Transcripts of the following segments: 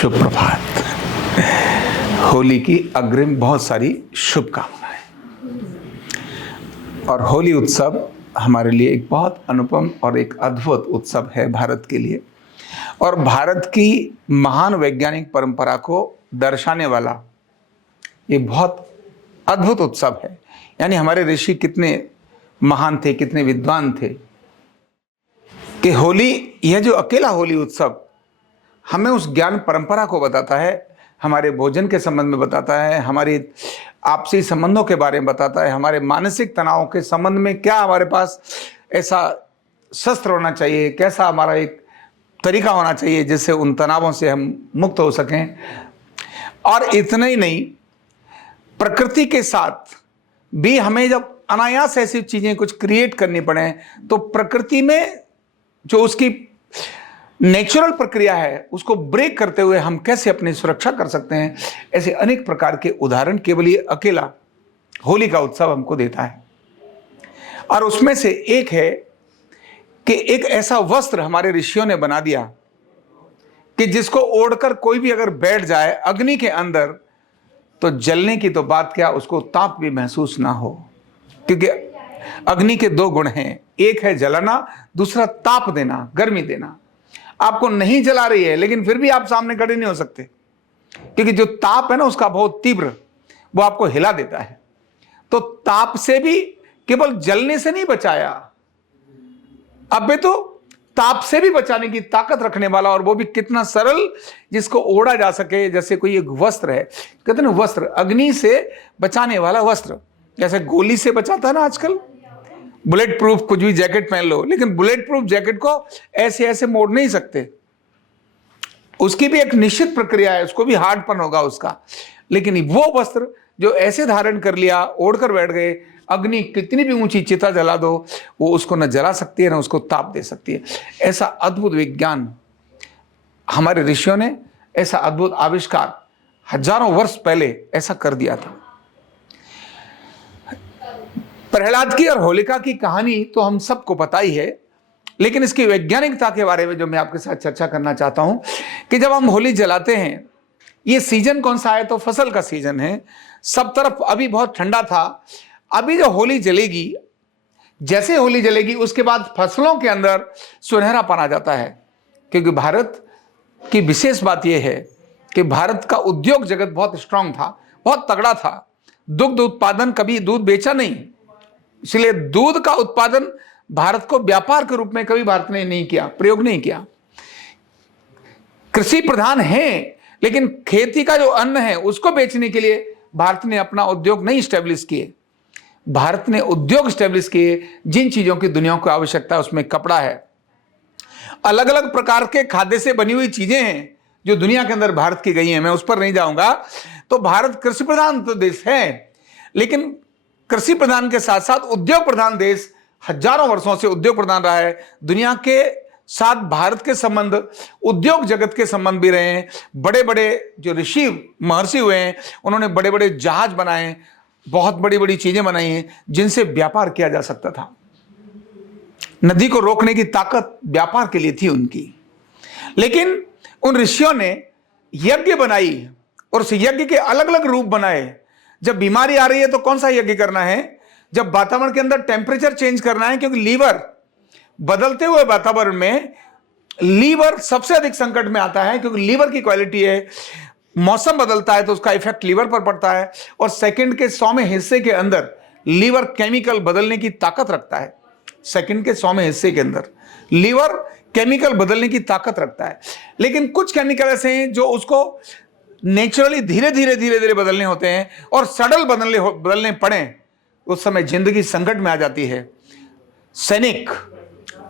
शुभ प्रभात। होली की अग्रिम बहुत सारी शुभकामनाएं। और होली उत्सव हमारे लिए एक बहुत अनुपम और एक अद्भुत उत्सव है भारत के लिए, और भारत की महान वैज्ञानिक परंपरा को दर्शाने वाला ये बहुत अद्भुत उत्सव है। यानी हमारे ऋषि कितने महान थे, कितने विद्वान थे कि होली, यह जो अकेला होली उत्सव हमें उस ज्ञान परंपरा को बताता है, हमारे भोजन के संबंध में बताता है, हमारी आपसी संबंधों के बारे में बताता है, हमारे मानसिक तनाव के संबंध में क्या हमारे पास ऐसा शस्त्र होना चाहिए, कैसा हमारा एक तरीका होना चाहिए जिससे उन तनावों से हम मुक्त हो सकें। और इतना ही नहीं, प्रकृति के साथ भी हमें जब अनायास ऐसी चीजें कुछ क्रिएट करनी पड़े तो प्रकृति में जो उसकी नेचुरल प्रक्रिया है उसको ब्रेक करते हुए हम कैसे अपनी सुरक्षा कर सकते हैं, ऐसे अनेक प्रकार के उदाहरण केवल ये अकेला होली का उत्सव हमको देता है। और उसमें से एक है कि एक ऐसा वस्त्र हमारे ऋषियों ने बना दिया कि जिसको ओढ़कर कोई भी अगर बैठ जाए अग्नि के अंदर तो जलने की तो बात क्या, उसको ताप भी महसूस ना हो। क्योंकि अग्नि के दो गुण हैं, एक है जलाना, दूसरा ताप देना, गर्मी देना। आपको नहीं जला रही है लेकिन फिर भी आप सामने खड़े नहीं हो सकते, क्योंकि जो ताप है ना उसका बहुत तीव्र, वो आपको हिला देता है। तो ताप से भी केवल जलने से नहीं बचाया, अब तो ताप से भी बचाने की ताकत रखने वाला, और वो भी कितना सरल, जिसको ओढ़ा जा सके। जैसे कोई एक वस्त्र है, कहते ना वस्त्र, अग्नि से बचाने वाला वस्त्र, जैसे गोली से बचाता है ना आजकल, बुलेट प्रूफ कुछ भी जैकेट पहन लो, लेकिन बुलेट प्रूफ जैकेट को ऐसे ऐसे मोड़ नहीं सकते, उसकी भी एक निश्चित प्रक्रिया है, उसको भी हार्डपन होगा उसका। लेकिन वो वस्त्र जो ऐसे धारण कर लिया, ओढ़कर बैठ गए, अग्नि कितनी भी ऊंची चिता जला दो वो उसको न जला सकती है न उसको ताप दे सकती है। ऐसा अद्भुत विज्ञान हमारे ऋषियों ने, ऐसा अद्भुत आविष्कार हजारों वर्ष पहले ऐसा कर दिया था। प्रहलाद की और होलिका की कहानी तो हम सबको पता ही है, लेकिन इसकी वैज्ञानिकता के बारे में जो मैं आपके साथ चर्चा करना चाहता हूं कि जब हम होली जलाते हैं, ये सीजन कौन सा है, तो फसल का सीजन है, सब तरफ अभी बहुत ठंडा था। अभी जो होली जलेगी, जैसे होली जलेगी उसके बाद फसलों के अंदर सुनहरापन आ जाता है। क्योंकि भारत की विशेष बात यह है कि भारत का उद्योग जगत बहुत स्ट्रांग था, बहुत तगड़ा था। दुग्ध उत्पादन, कभी दूध बेचा नहीं, इसलिए दूध का उत्पादन भारत को व्यापार के रूप में कभी भारत ने नहीं किया, प्रयोग नहीं किया। कृषि प्रधान है, लेकिन खेती का जो अन्न है उसको बेचने के लिए भारत ने अपना उद्योग नहीं स्टैब्लिश किए। भारत ने उद्योग स्टैब्लिश किए जिन चीजों की दुनिया को आवश्यकता है, उसमें कपड़ा है, अलग अलग प्रकार के खाद्य से बनी हुई चीजें हैं जो दुनिया के अंदर भारत की गई हैं, मैं उस पर नहीं जाऊंगा। तो भारत कृषि प्रधान तो देश है, लेकिन कृषि प्रधान के साथ साथ उद्योग प्रधान देश, हजारों वर्षों से उद्योग प्रधान रहा है। दुनिया के साथ भारत के संबंध उद्योग जगत के संबंध भी रहे हैं। बड़े बड़े जो ऋषि महर्षि हुए हैं उन्होंने बड़े बड़े जहाज बनाए, बहुत बड़ी बड़ी चीजें बनाई हैं जिनसे व्यापार किया जा सकता था। नदी को रोकने की ताकत व्यापार के लिए थी उनकी। लेकिन उन ऋषियों ने यज्ञ बनाई और उस यज्ञ के अलग अलग रूप बनाए। जब बीमारी आ रही है तो कौन सा यज्ञ करना है, जब वातावरण के अंदर टेम्परेचर चेंज करना है, क्योंकि लीवर बदलते हुए वातावरण में लीवर सबसे अधिक संकट में आता है, क्योंकि लीवर की क्वालिटी है, मौसम बदलता है तो उसका इफेक्ट लीवर पर पड़ता है। और सेकंड के 100वें हिस्से के अंदर लीवर केमिकल बदलने की ताकत रखता है। सेकंड के 100वें हिस्से के अंदर लीवर केमिकल बदलने की ताकत रखता है। लेकिन कुछ केमिकल ऐसे हैं जो उसको नेचुरली धीरे धीरे बदलने होते हैं, और सडल बदलने पड़े उस समय जिंदगी संकट में आ जाती है। सैनिक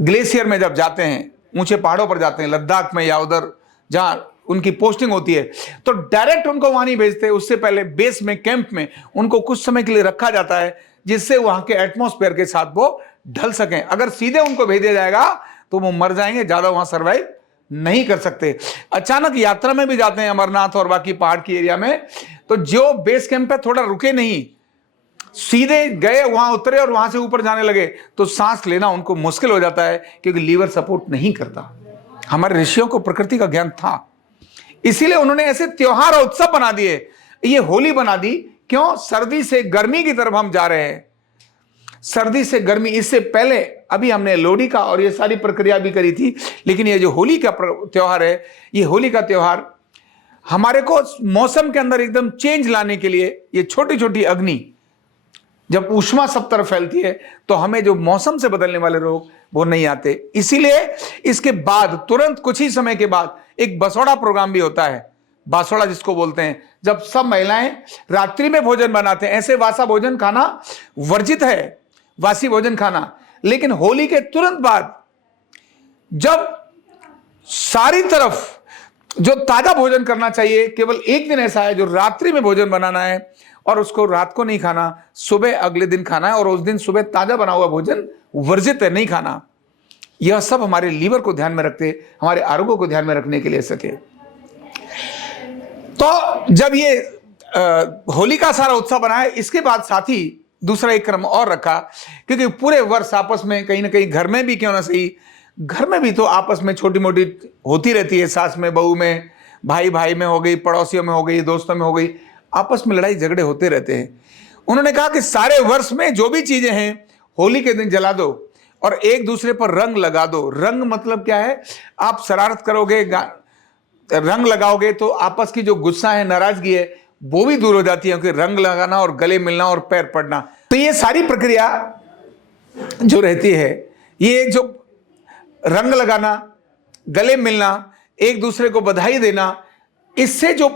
ग्लेशियर में जब जाते हैं, ऊंचे पहाड़ों पर जाते हैं, लद्दाख में या उधर जहां उनकी पोस्टिंग होती है, तो डायरेक्ट उनको वहां नहीं भेजते, उससे पहले बेस में, कैंप में उनको कुछ समय के लिए रखा जाता है, जिससे वहां के एटमॉस्फेयर के साथ वो ढल सकें। अगर सीधे उनको भेज दिया जाएगा तो वो मर जाएंगे, ज्यादा वहां सर्वाइव नहीं कर सकते। अचानक यात्रा में भी जाते हैं अमरनाथ और बाकी पहाड़ की एरिया में, तो जो बेस कैंप पे थोड़ा रुके नहीं, सीधे गए, वहां उतरे और वहां से ऊपर जाने लगे, तो सांस लेना उनको मुश्किल हो जाता है, क्योंकि लीवर सपोर्ट नहीं करता। हमारे ऋषियों को प्रकृति का ज्ञान था, इसीलिए उन्होंने ऐसे त्योहार और उत्सव बना दिए, ये होली बना दी। क्यों? सर्दी से गर्मी की तरफ हम जा रहे हैं, सर्दी से गर्मी। इससे पहले अभी हमने लोहड़ी का और ये सारी प्रक्रिया भी करी थी, लेकिन ये जो होली का त्योहार है, ये होली का त्योहार हमारे को मौसम के अंदर एकदम चेंज लाने के लिए, ये छोटी छोटी अग्नि जब ऊष्मा सब तरफ फैलती है तो हमें जो मौसम से बदलने वाले रोग वो नहीं आते। इसीलिए इसके बाद तुरंत कुछ ही समय के बाद एक बसोड़ा प्रोग्राम भी होता है, बासोड़ा जिसको बोलते हैं, जब सब महिलाएं रात्रि में भोजन बनाते हैं। ऐसे वासा भोजन खाना वर्जित है, वासी भोजन खाना, लेकिन होली के तुरंत बाद जब सारी तरफ जो ताजा भोजन करना चाहिए, केवल एक दिन ऐसा है जो रात्रि में भोजन बनाना है और उसको रात को नहीं खाना, सुबह अगले दिन खाना है, और उस दिन सुबह ताजा बना हुआ भोजन वर्जित है, नहीं खाना। यह सब हमारे लीवर को ध्यान में रखते, हमारे आरोग्य को ध्यान में रखने के लिए सके। तो जब ये होली का सारा उत्सव बना है, इसके बाद साथ ही दूसरा एक क्रम और रखा, क्योंकि पूरे वर्ष आपस में कहीं ना कहीं घर में भी क्यों ना सही, घर में भी तो आपस में छोटी मोटी होती रहती है, सास में, बहू में, भाई भाई में हो गई, पड़ोसियों में हो गई, दोस्तों में हो गई, आपस में लड़ाई झगड़े होते रहते हैं। उन्होंने कहा कि सारे वर्ष में जो भी चीजें हैं होली के दिन जला दो और एक दूसरे पर रंग लगा दो। रंग मतलब क्या है? आप शरारत करोगे, रंग लगाओगे तो आपस की जो गुस्सा है, नाराजगी है, वो भी दूर हो जाती है, क्योंकि रंग लगाना और गले मिलना और पैर पड़ना, तो ये सारी प्रक्रिया जो रहती है, ये जो रंग लगाना, गले मिलना, एक दूसरे को बधाई देना, इससे जो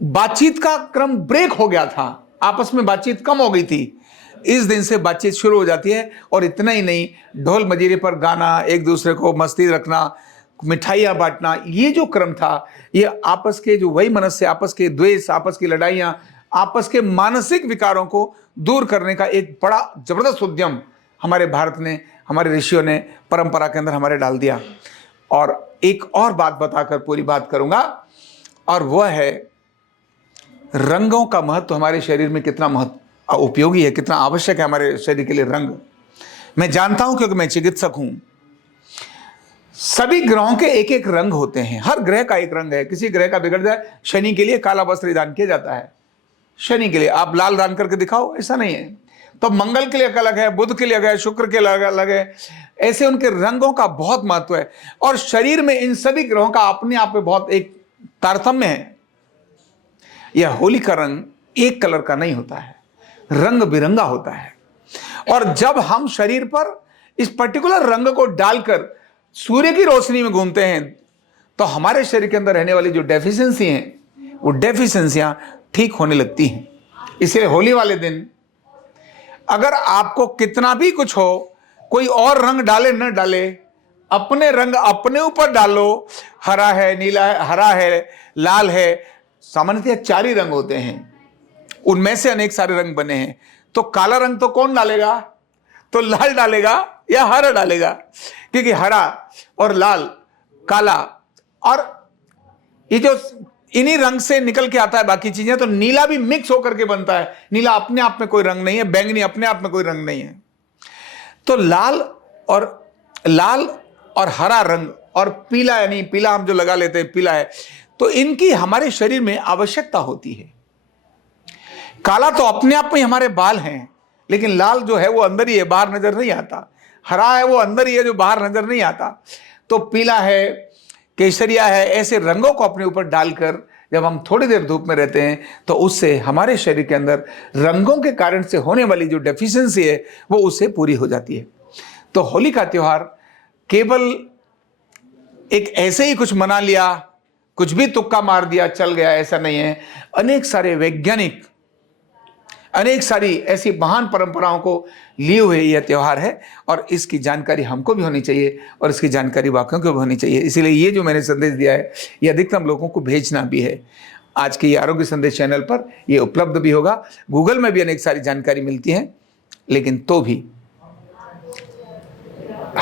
बातचीत का क्रम ब्रेक हो गया था, आपस में बातचीत कम हो गई थी, इस दिन से बातचीत शुरू हो जाती है। और इतना ही नहीं, ढोल मजीरे पर गाना, एक दूसरे को मस्ती रखना, मिठाइयाँ बांटना, ये जो क्रम था, ये आपस के जो वही मनस्य, आपस के द्वेष, आपस की लड़ाइयाँ, आपस के मानसिक विकारों को दूर करने का एक बड़ा जबरदस्त उद्यम हमारे भारत ने, हमारे ऋषियों ने परंपरा के अंदर हमारे डाल दिया। और एक और बात बताकर पूरी बात करूंगा, और वह है रंगों का महत्व हमारे शरीर में कितना उपयोगी है, कितना आवश्यक है हमारे शरीर के लिए रंग। मैं जानता हूं क्योंकि मैं चिकित्सक हूं। सभी ग्रहों के एक एक रंग होते हैं, हर ग्रह का एक रंग है। किसी ग्रह का बिगड़ जाए, शनि के लिए काला वस्त्र दान किया जाता है, शनि के लिए आप लाल दान करके दिखाओ, ऐसा नहीं है। तो मंगल के लिए अलग है, बुध के लिए अलग है, शुक्र के लिए अलग है, ऐसे उनके रंगों का बहुत महत्व है। और शरीर में इन सभी ग्रहों का अपने आप में बहुत एक तारतम्य है। यह होली का रंग एक कलर का नहीं होता है, रंग बिरंगा होता है। और जब हम शरीर पर इस पर्टिकुलर रंग को डालकर सूर्य की रोशनी में घूमते हैं, तो हमारे शरीर के अंदर रहने वाली जो डेफिशिएंसी हैं, वो डेफिशिएंसियां ठीक होने लगती हैं। इसलिए होली वाले दिन अगर आपको कितना भी कुछ हो, कोई और रंग डाले न डाले, अपने रंग अपने ऊपर डालो। हरा है, नीला है, हरा है, लाल है, सामान्यतः 4 ही रंग होते हैं, उनमें से अनेक सारे रंग बने हैं। तो काला रंग तो कौन डालेगा? तो लाल डालेगा या हरा डालेगा, क्योंकि हरा और लाल, काला, और ये जो इन्हीं रंग से निकल के आता है बाकी चीजें। तो नीला भी मिक्स होकर के बनता है, नीला अपने आप में कोई रंग नहीं है, बैंगनी अपने आप में कोई रंग नहीं है। तो लाल और हरा रंग और पीला, यानी पीला हम जो लगा लेते हैं, पीला है, तो इनकी हमारे शरीर में आवश्यकता होती है। काला तो अपने आप में हमारे बाल हैं, लेकिन लाल जो है वो अंदर ही है, बाहर नजर नहीं आता। हरा है वो अंदर ही है, जो बाहर नजर नहीं आता। तो पीला है, केसरिया है, ऐसे रंगों को अपने ऊपर डालकर जब हम थोड़ी देर धूप में रहते हैं, तो उससे हमारे शरीर के अंदर रंगों के कारण से होने वाली जो डेफिशिएंसी है, वो उससे पूरी हो जाती है। तो होली का त्योहार केवल एक ऐसे ही कुछ मना लिया, कुछ भी तुक्का मार दिया, चल गया, ऐसा नहीं है। अनेक सारे वैज्ञानिक, अनेक सारी ऐसी महान परंपराओं को लिए हुए यह त्यौहार है, और इसकी जानकारी हमको भी होनी चाहिए और इसकी जानकारी वाकियों को भी होनी चाहिए। इसीलिए ये जो मैंने संदेश दिया है, ये अधिकतम लोगों को भेजना भी है। आज के ये आरोग्य संदेश चैनल पर ये उपलब्ध भी होगा, गूगल में भी अनेक सारी जानकारी मिलती है, लेकिन तो भी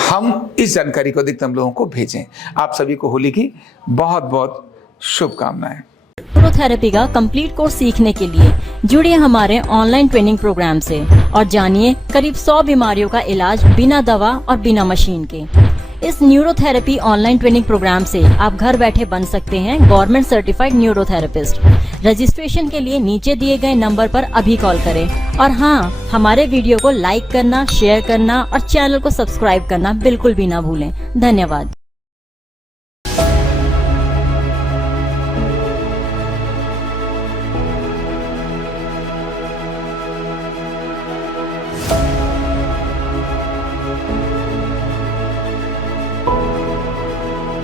हम इस जानकारी को अधिकतम लोगों को भेजें। आप सभी को होली की बहुत बहुत शुभकामनाएं। न्यूरोथेरेपी का कंप्लीट कोर्स सीखने के लिए जुड़िए हमारे ऑनलाइन ट्रेनिंग प्रोग्राम से और जानिए करीब 100 बीमारियों का इलाज बिना दवा और बिना मशीन के। इस न्यूरोथेरेपी ऑनलाइन ट्रेनिंग प्रोग्राम से आप घर बैठे बन सकते हैं गवर्नमेंट सर्टिफाइड न्यूरोथेरेपिस्ट। रजिस्ट्रेशन के लिए नीचे दिए गए नंबर पर अभी कॉल करें और हाँ, हमारे वीडियो को लाइक करना, शेयर करना और चैनल को सब्सक्राइब करना बिल्कुल भी ना भूलें। धन्यवाद।